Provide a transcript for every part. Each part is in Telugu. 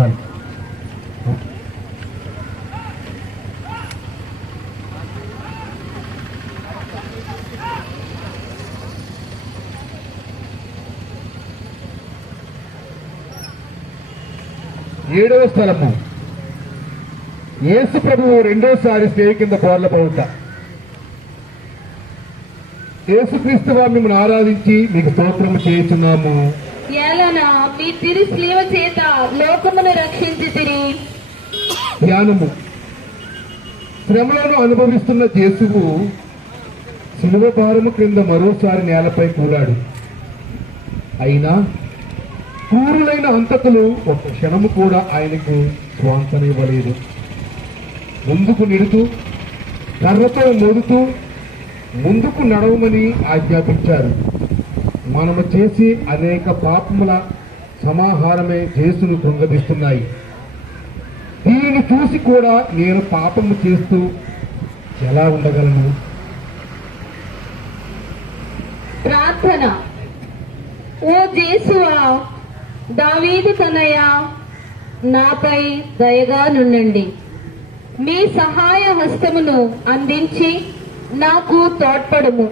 ఏడవ స్థలము యేసు ప్రభువు రెండోసారి స్నేహి కింద కోర్ల పౌట. యేసుక్రీస్తు వారు మిమ్మల్ని ఆరాధించి మీకు స్తోత్రము చేస్తున్నాము. మీ తిరి స్లీవ చేత లోకమును రక్షించితిరి. ధ్యానము. శ్రమలను అనుభవిస్తున్న యేసువు శిలువ భారము క్రింద మరోసారి నేలపై కూలాడు. అయినా క్రూరులైన హంతకులు ఒక క్షణము కూడా ఆయనకు స్వాంతనివ్వలేదు. ముందుకు నిడుతూ కర్రతో మోదుతూ ముందుకు నడవమని ఆజ్ఞాపించారు. మనము చేసి అనేక పాపముల సమాహారమే యేసును కృంగదీస్తున్నాయి. దీనిని చూసి కూడా నేను పాపము చేస్తూ ఎలా ఉండగలను? ప్రార్థన. ఓ యేసువా, దావీదు తనయ, నాపై దయగా నుండండి. మీ సహాయ హస్తమును అందించి నాకు తోడ్పడుము.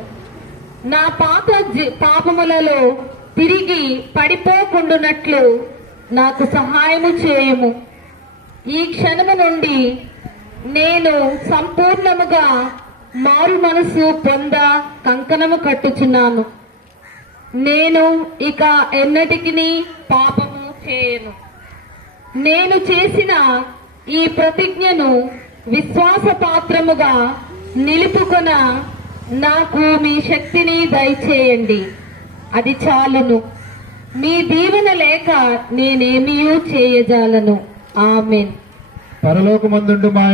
నా పాపములలో తిరిగి పడిపోకుండునట్లు నాకు సహాయము చేయుము. ఈ క్షణము నుండి నేను సంపూర్ణముగా మారు మనసు పొంద కంకణము కట్టుచున్నాను. నేను ఇక ఎన్నటికి పాపము చేయను. నేను చేసిన ఈ ప్రతిజ్ఞను విశ్వాసపాత్రముగా నిలుపుకొన నాకు మీ శక్తిని దయచేయండి. అది చాలును. మీ దీవెన లేక నేనేమీ చేయజాలను. ఆమేన్. పరలోకమందుండు మా